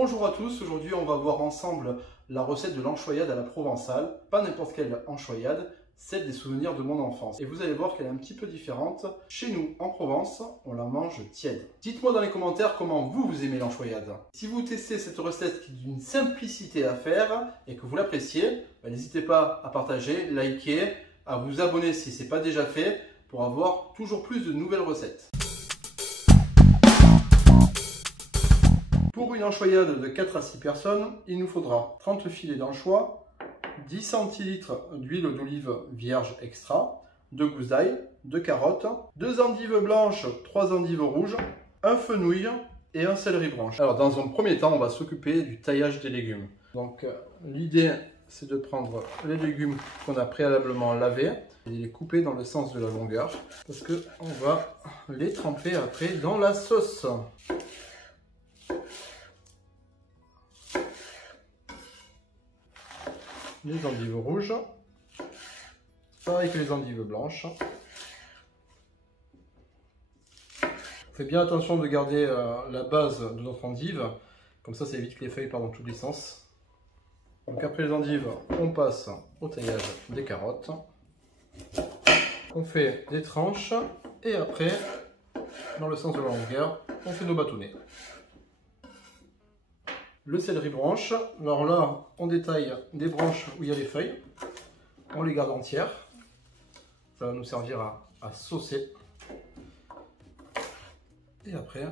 Bonjour à tous, aujourd'hui on va voir ensemble la recette de l'anchoyade à la provençale. Pas n'importe quelle anchoyade, celle des souvenirs de mon enfance. Et vous allez voir qu'elle est un petit peu différente. Chez nous, en Provence, on la mange tiède. Dites-moi dans les commentaires comment vous aimez l'anchoyade. Si vous testez cette recette qui est d'une simplicité à faire et que vous l'appréciez, n'hésitez pas à partager, liker, à vous abonner si ce n'est pas déjà fait pour avoir toujours plus de nouvelles recettes. Pour une anchoyade de 4 à 6 personnes, il nous faudra 30 filets d'anchois, 10 centilitres d'huile d'olive vierge extra, 2 gousses d'ail, 2 carottes, 2 endives blanches, 3 endives rouges, un fenouil et un céleri branche. Alors dans un premier temps, on va s'occuper du taillage des légumes. Donc l'idée, c'est de prendre les légumes qu'on a préalablement lavés et les couper dans le sens de la longueur parce qu'on va les tremper après dans la sauce. Les endives rouges, pareil que les endives blanches. Faites bien attention de garder la base de notre endive, comme ça évite que les feuilles partent dans tous les sens. Donc après les endives, on passe au taillage des carottes. On fait des tranches et après, dans le sens de la longueur, on fait nos bâtonnets. Le céleri branche, alors là on détaille des branches où il y a les feuilles, on les garde entières, ça va nous servir à saucer. Et après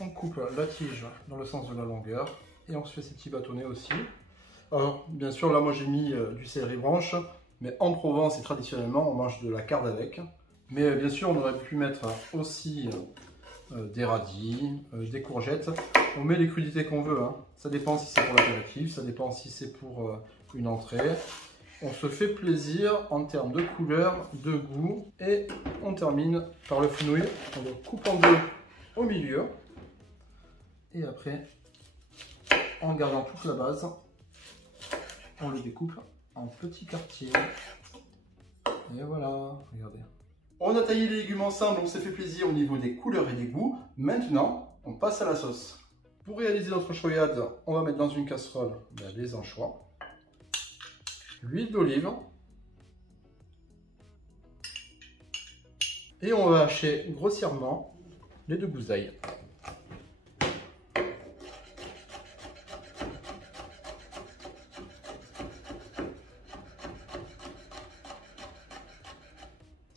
on coupe la tige dans le sens de la longueur et on se fait ces petits bâtonnets aussi. Alors bien sûr là moi j'ai mis du céleri branche, mais en Provence et traditionnellement on mange de la carde avec. Mais bien sûr on aurait pu mettre aussi des radis, des courgettes. On met les crudités qu'on veut, hein. Ça dépend si c'est pour l'apéritif, ça dépend si c'est pour une entrée. On se fait plaisir en termes de couleur, de goût et on termine par le fenouil. On le coupe en deux au milieu et après, en gardant toute la base, on le découpe en petits quartiers. Et voilà, regardez. On a taillé les légumes ensemble, on s'est fait plaisir au niveau des couleurs et des goûts. Maintenant, on passe à la sauce. Pour réaliser notre anchoyade, on va mettre dans une casserole les anchois, l'huile d'olive et on va hacher grossièrement les 2 gousses d'ail.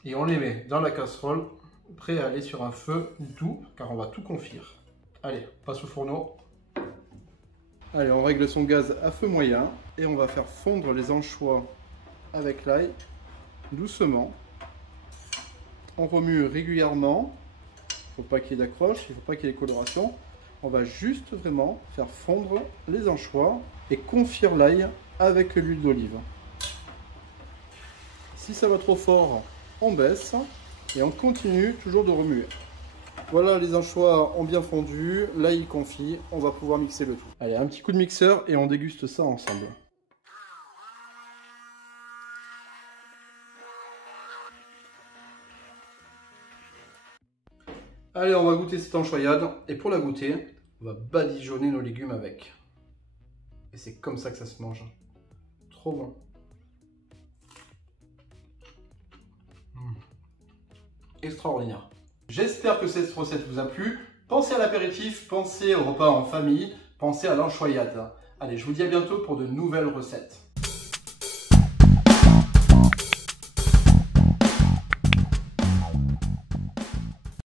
Et on les met dans la casserole, prêt à aller sur un feu doux, car on va tout confire. Allez, passe au fourneau. Allez, on règle son gaz à feu moyen et on va faire fondre les anchois avec l'ail, doucement. On remue régulièrement, il ne faut pas qu'il y ait d'accroche, il ne faut pas qu'il y ait de coloration. On va juste vraiment faire fondre les anchois et confire l'ail avec l'huile d'olive. Si ça va trop fort, on baisse et on continue toujours de remuer. Voilà, les anchois ont bien fondu, l'ail confit, on va pouvoir mixer le tout. Allez, un petit coup de mixeur et on déguste ça ensemble. Allez, on va goûter cette anchoyade et pour la goûter, on va badigeonner nos légumes avec. Et c'est comme ça que ça se mange. Trop bon. Extraordinaire. J'espère que cette recette vous a plu. Pensez à l'apéritif, pensez au repas en famille, pensez à l'anchoyade. Allez, je vous dis à bientôt pour de nouvelles recettes.